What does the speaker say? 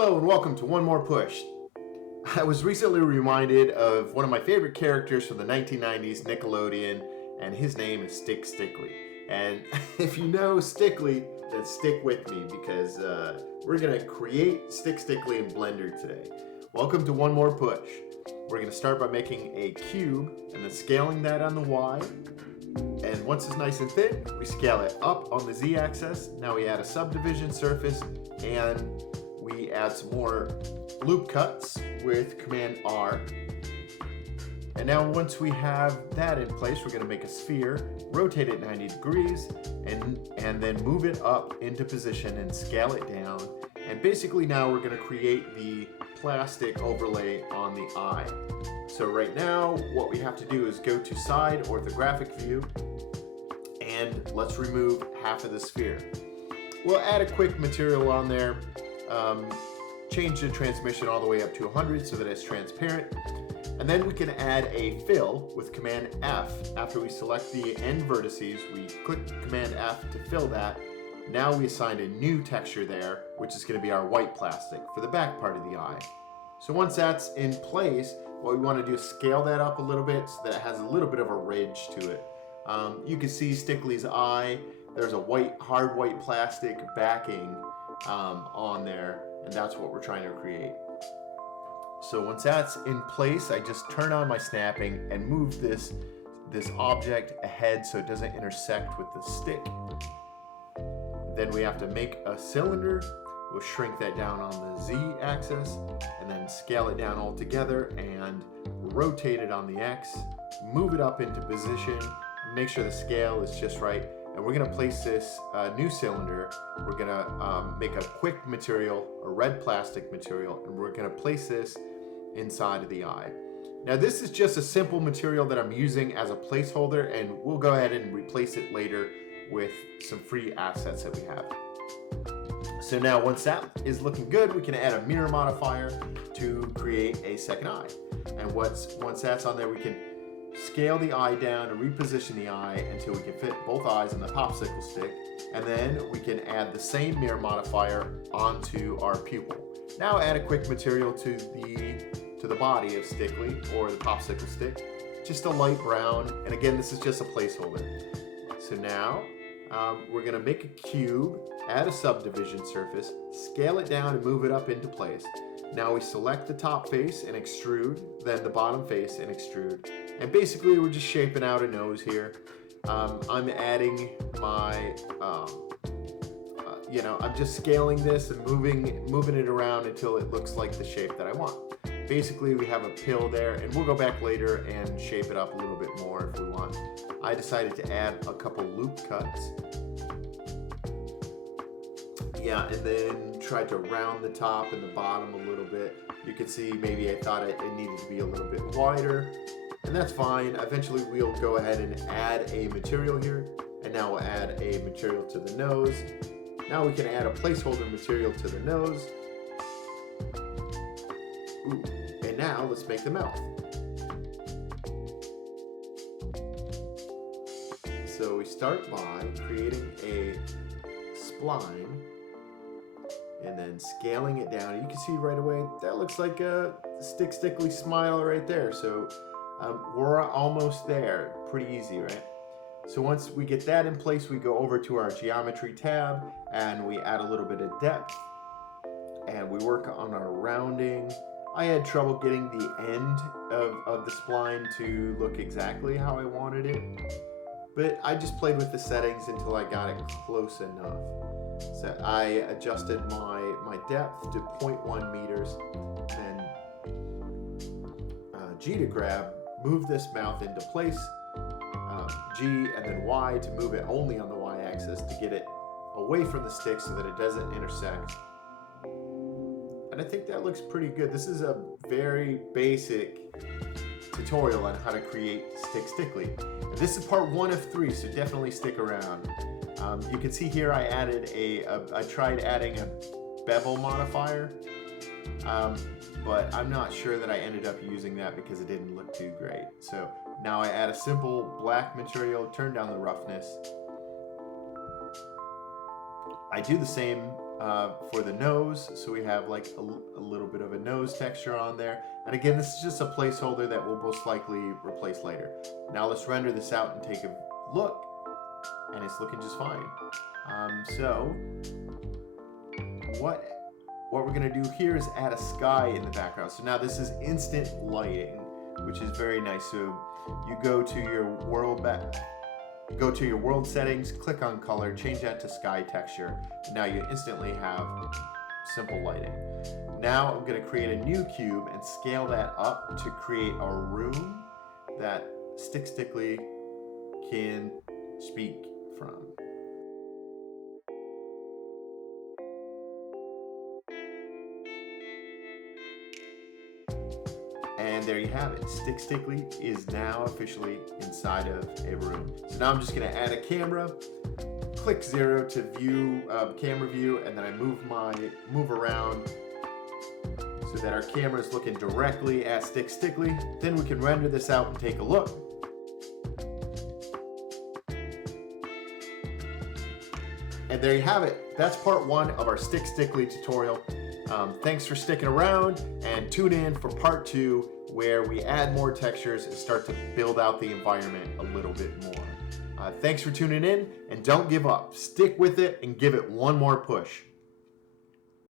Hello and welcome to One More Push. I was recently reminded of one of my favorite characters from the 1990s Nickelodeon, and his name is Stick Stickly. And if you know Stickly, then stick with me because we're going to create Stick Stickly in Blender today. Welcome to One More Push. We're going to start by making a cube and then scaling that on the Y. And once it's nice and thin, we scale it up on the Z-axis. Now we add a subdivision surface and we add some more loop cuts with Command R. And now once we have that in place, we're going to make a sphere, rotate it 90 degrees, and then move it up into position and scale it down. And basically now we're going to create the plastic overlay on the eye. So right now, what we have to do is go to side orthographic view, and let's remove half of the sphere. We'll add a quick material on there, change the transmission all the way up to 100 so that it's transparent, and then we can add a fill with Command F. After we select the end vertices, we click Command F to fill that. Now we assign a new texture there, which is going to be our white plastic for the back part of the eye. So once that's in place, what we want to do is scale that up a little bit so that it has a little bit of a ridge to it. You can see Stickly's eye. There's a hard white plastic backing on there, and that's what we're trying to create. So once that's in place, I just turn on my snapping and move this object ahead so it doesn't intersect with the stick. Then we have to make a cylinder. We'll shrink that down on the Z-axis and then scale it down all together and rotate it on the X, move it up into position, make sure the scale is just right, and we're going to place this new cylinder. We're going to make a quick material, a red plastic material, and we're going to place this inside of the eye. Now this is just a simple material that I'm using as a placeholder, and we'll go ahead and replace it later with some free assets that we have. So now once that is looking good, we can add a mirror modifier to create a second eye. And once that's on there, we can scale the eye down and reposition the eye until we can fit both eyes on the popsicle stick. And then we can add the same mirror modifier onto our pupil. Now add a quick material to the body of Stickly or the popsicle stick, just a light brown. And again, this is just a placeholder. So now we're going to make a cube, add a subdivision surface, scale it down and move it up into place. Now we select the top face and extrude, then the bottom face and extrude. And basically we're just shaping out a nose here. I'm adding my, I'm just scaling this and moving it around until it looks like the shape that I want. Basically we have a pill there, and we'll go back later and shape it up a little bit more if we want. I decided to add a couple loop cuts. Yeah, and then tried to round the top and the bottom a little bit. You can see maybe I thought it needed to be a little bit wider, and that's fine. Eventually we'll go ahead and add a material here, and now we'll add a material to the nose. Now we can add a placeholder material to the nose. Ooh. And now let's make the mouth. So we start by creating a spline and then scaling it down. You can see right away that looks like a Stickly smile right there. So we're almost there. Pretty easy, right? So once we get that in place, we go over to our geometry tab and we add a little bit of depth and we work on our rounding. I had trouble getting the end of the spline to look exactly how I wanted it, but I just played with the settings until I got it close enough. So I adjusted my depth to 0.1 meters, and G to grab, move this mouth into place, G and then Y to move it only on the Y axis to get it away from the stick so that it doesn't intersect. And I think that looks pretty good. This is a very basic tutorial on how to create Stick Stickly. And this is part 1 of 3, so definitely stick around. You can see here I added I tried adding a bevel modifier, but I'm not sure that I ended up using that because it didn't look too great. So now I add a simple black material, turn down the roughness. I do the same for the nose, so we have like a little bit of a nose texture on there. And again, this is just a placeholder that we'll most likely replace later. Now let's render this out and take a look, and it's looking just fine. So what we're gonna do here is add a sky in the background. So now this is instant lighting, which is very nice. So you go to your world settings, click on color, change that to sky texture. And now you instantly have simple lighting. Now I'm going to create a new cube and scale that up to create a room that Stickly can speak from. And there you have it. Stickly is now officially inside of a room. So now I'm just going to add a camera, click 0 to view camera view, and then I move around so that our camera is looking directly at Stickly. Then we can render this out and take a look. And there you have it. That's part 1 of our Stickly tutorial. Thanks for sticking around, and tune in for part 2, where we add more textures and start to build out the environment a little bit more. Thanks for tuning in, and don't give up. Stick with it and give it one more push.